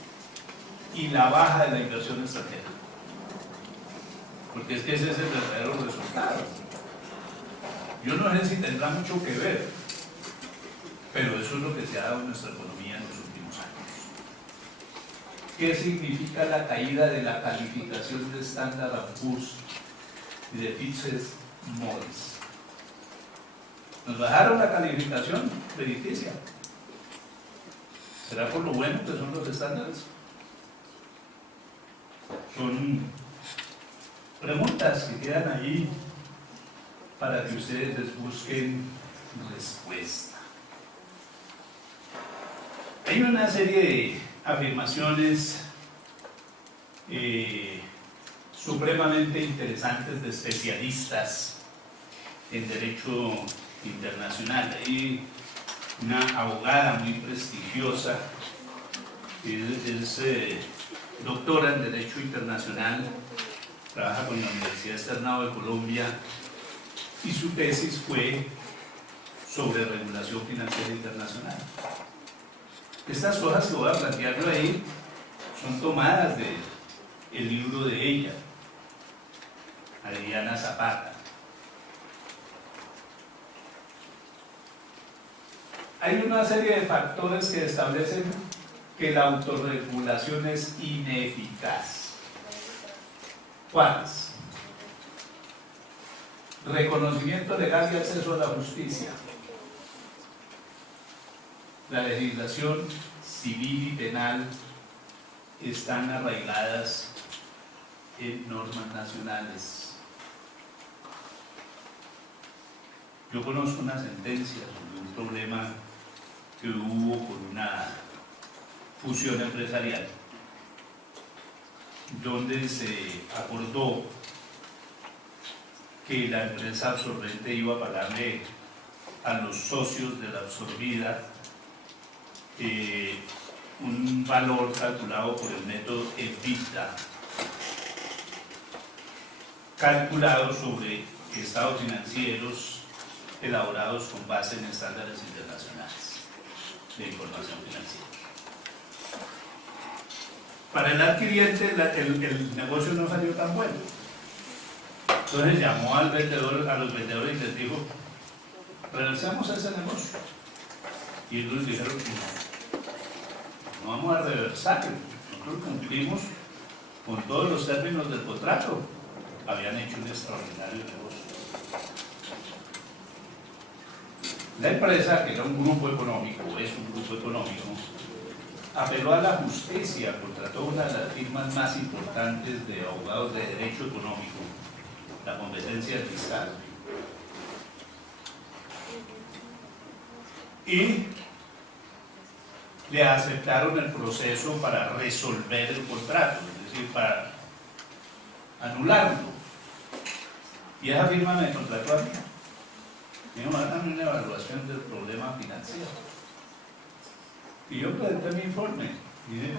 y la baja de la inversión extranjera? Porque es que ese es el verdadero resultado. Yo no sé si tendrá mucho que ver, pero eso es lo que se ha dado en nuestra economía en los últimos años. ¿Qué significa la caída de la calificación de Standard & Poor's y de Fitch Moody's? Nos bajaron la calificación crediticia. ¿Será por lo bueno que son los estándares? Son preguntas que quedan ahí para que ustedes les busquen respuesta. Hay una serie de afirmaciones supremamente interesantes de especialistas en derecho internacional. Hay una abogada muy prestigiosa que es doctora en Derecho Internacional, trabaja con la Universidad Externado de Colombia y su tesis fue sobre regulación financiera internacional. Estas cosas que voy a plantearlo ahí son tomadas del libro de ella, Adriana Zapata. Hay una serie de factores que establecen que la autorregulación es ineficaz. ¿Cuáles? Reconocimiento legal y acceso a la justicia. La legislación civil y penal están arraigadas en normas nacionales. Yo conozco una sentencia sobre un problema que hubo con una fusión empresarial, donde se acordó que la empresa absorbente iba a pagarle a los socios de la absorbida un valor calculado por el método EBITDA, calculado sobre estados financieros elaborados con base en estándares internacionales de información financiera. Para el adquiriente el negocio no salió tan bueno. Entonces llamó al vendedor, a los vendedores y les dijo: reversemos ese negocio. Y ellos dijeron: no vamos a reversar, nosotros cumplimos con todos los términos del contrato. Habían hecho un extraordinario negocio. La empresa, que era un grupo económico, es un grupo económico, apeló a la justicia, contrató una de las firmas más importantes de abogados de derecho económico, la competencia fiscal, y le aceptaron el proceso para resolver el contrato, es decir, para anularlo. Y esa firma me contrató a mí. Me mandan una evaluación del problema financiero. Y yo presenté mi informe. Mire,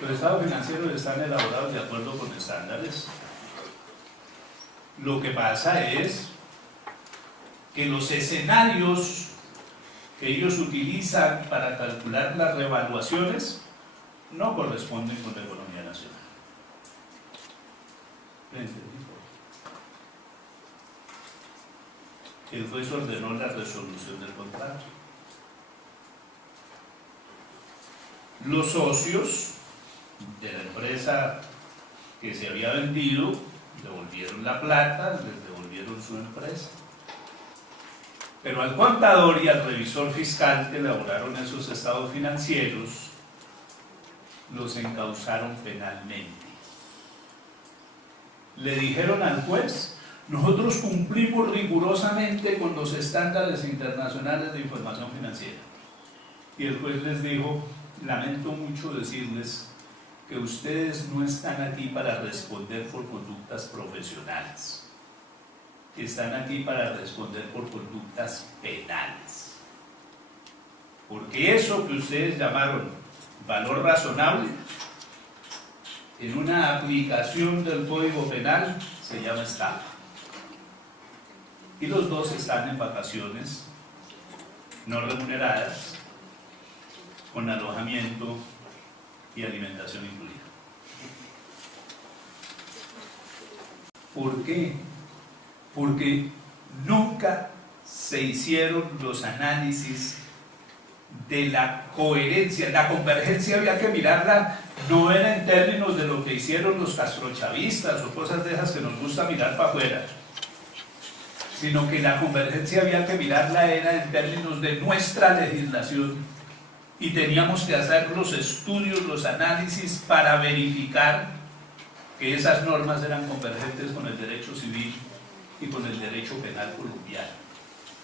los estados financieros están elaborados de acuerdo con estándares. Lo que pasa es que los escenarios que ellos utilizan para calcular las revaluaciones no corresponden con la economía nacional. el juez ordenó la resolución del contrato. Los socios de la empresa que se había vendido devolvieron la plata, les devolvieron su empresa. Pero al contador y al revisor fiscal que elaboraron esos estados financieros, los encausaron penalmente. Le dijeron al juez: nosotros cumplimos rigurosamente con los estándares internacionales de información financiera. Y el juez les dijo: lamento mucho decirles que ustedes no están aquí para responder por conductas profesionales, están aquí para responder por conductas penales. Porque eso que ustedes llamaron valor razonable, en una aplicación del Código Penal se llama estafa. Y los dos están en vacaciones no remuneradas, con alojamiento y alimentación incluida. ¿Por qué? Porque nunca se hicieron los análisis de la coherencia. La convergencia había que mirarla, no era en términos de lo que hicieron los castrochavistas o cosas de esas que nos gusta mirar para afuera, sino que la convergencia había que mirarla era en términos de nuestra legislación, y teníamos que hacer los estudios, los análisis para verificar que esas normas eran convergentes con el derecho civil y con el derecho penal colombiano.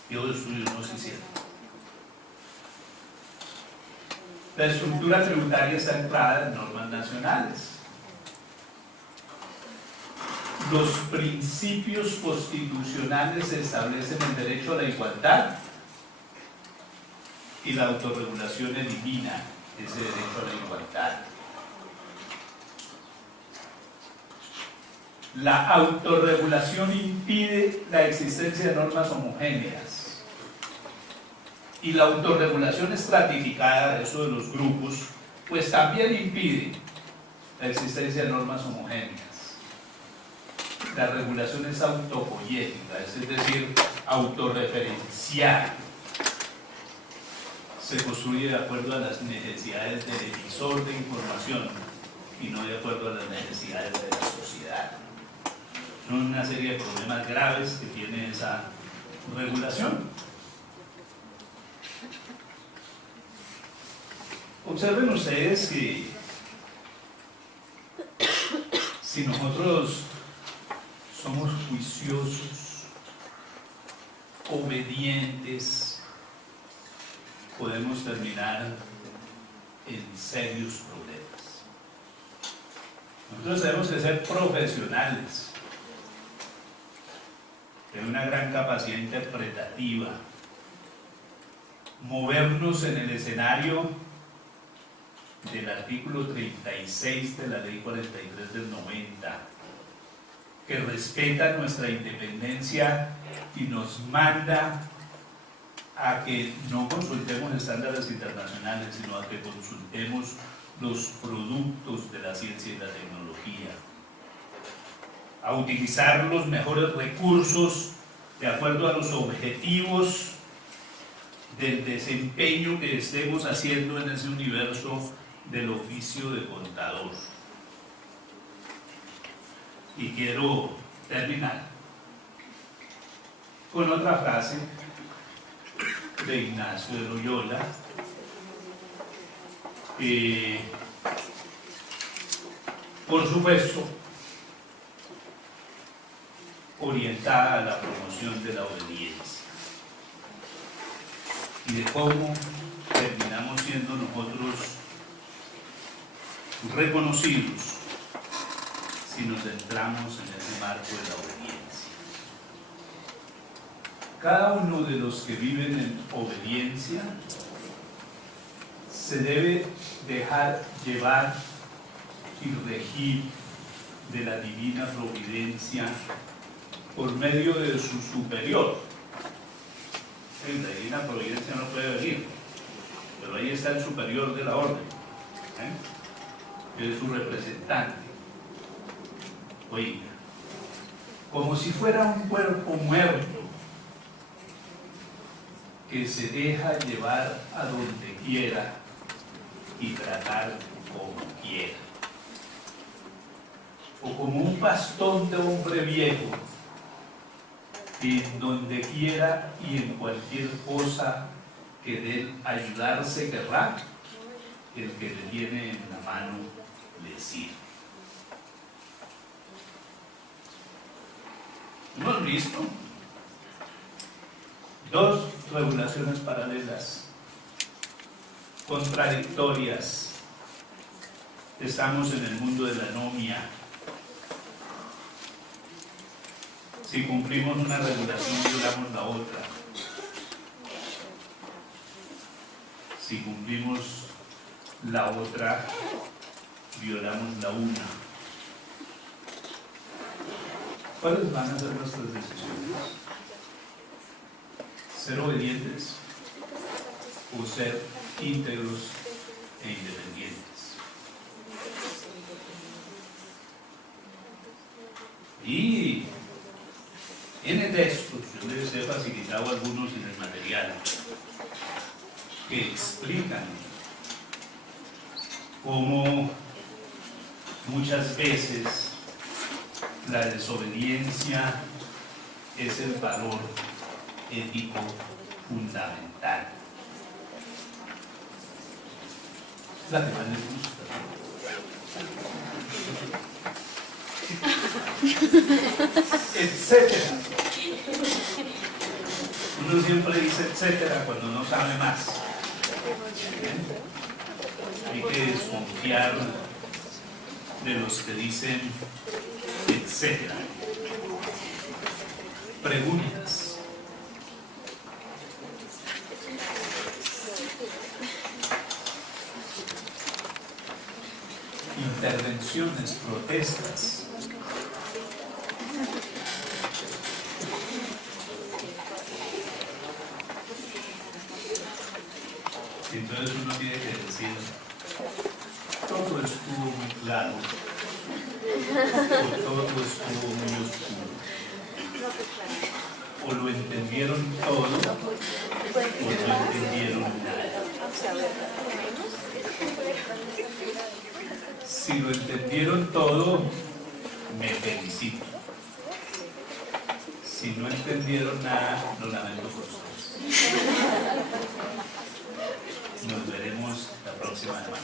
Y los estudios no se hicieron. La estructura tributaria está anclada en normas nacionales. Los principios constitucionales establecen el derecho a la igualdad, y la autorregulación elimina ese derecho a la igualdad. La autorregulación impide la existencia de normas homogéneas, y la autorregulación estratificada, eso de los grupos, pues también impide la existencia de normas homogéneas. La regulación es autopoyética, es decir, autorreferencial. Se construye de acuerdo a las necesidades del emisor de información y no de acuerdo a las necesidades de la sociedad. Son una serie de problemas graves que tiene esa regulación. Observen ustedes que si nosotros somos juiciosos, obedientes, podemos terminar en serios problemas. Nosotros tenemos que ser profesionales, tener una gran capacidad interpretativa, movernos en el escenario del artículo 36 de la Ley 43 del 90, que respeta nuestra independencia y nos manda a que no consultemos estándares internacionales, sino a que consultemos los productos de la ciencia y la tecnología, a utilizar los mejores recursos de acuerdo a los objetivos del desempeño que estemos haciendo en ese universo del oficio de contador. Y quiero terminar con otra frase de Ignacio de Loyola, por supuesto orientada a la promoción de la obediencia y de cómo terminamos siendo nosotros reconocidos si nos centramos en ese marco de la obediencia. Cada uno de los que viven en obediencia se debe dejar llevar y regir de la divina providencia por medio de su superior. La divina providencia no puede venir, pero ahí está el superior de la orden, que es su representante. Oiga, como si fuera un cuerpo muerto, que se deja llevar a donde quiera y tratar como quiera. O como un bastón de hombre viejo, que en donde quiera y en cualquier cosa que de ayudarse querrá, el que le tiene en la mano le sirve. ¿Hemos visto? Dos regulaciones paralelas, contradictorias. Estamos en el mundo de la anomia. Si cumplimos una regulación, violamos la otra. Si cumplimos la otra, violamos la una. ¿Cuáles van a ser nuestras decisiones? ¿Ser obedientes o ser íntegros e independientes? Y tiene textos, yo les he facilitado algunos en el material, que explican cómo muchas veces la desobediencia es el valor ético fundamental. La que más les gusta. Etcétera. Uno siempre dice etcétera cuando no sabe más. Hay que desconfiar de los que dicen etcétera. Preguntas. Intervenciones, protestas. Entonces uno tiene que decir, todo estuvo muy claro, o todo estuvo muy oscuro. O lo entendieron todo, o no entendieron nada. Si lo entendieron todo, me felicito. Si no entendieron nada, lo lamento por ustedes. Nos veremos la próxima semana.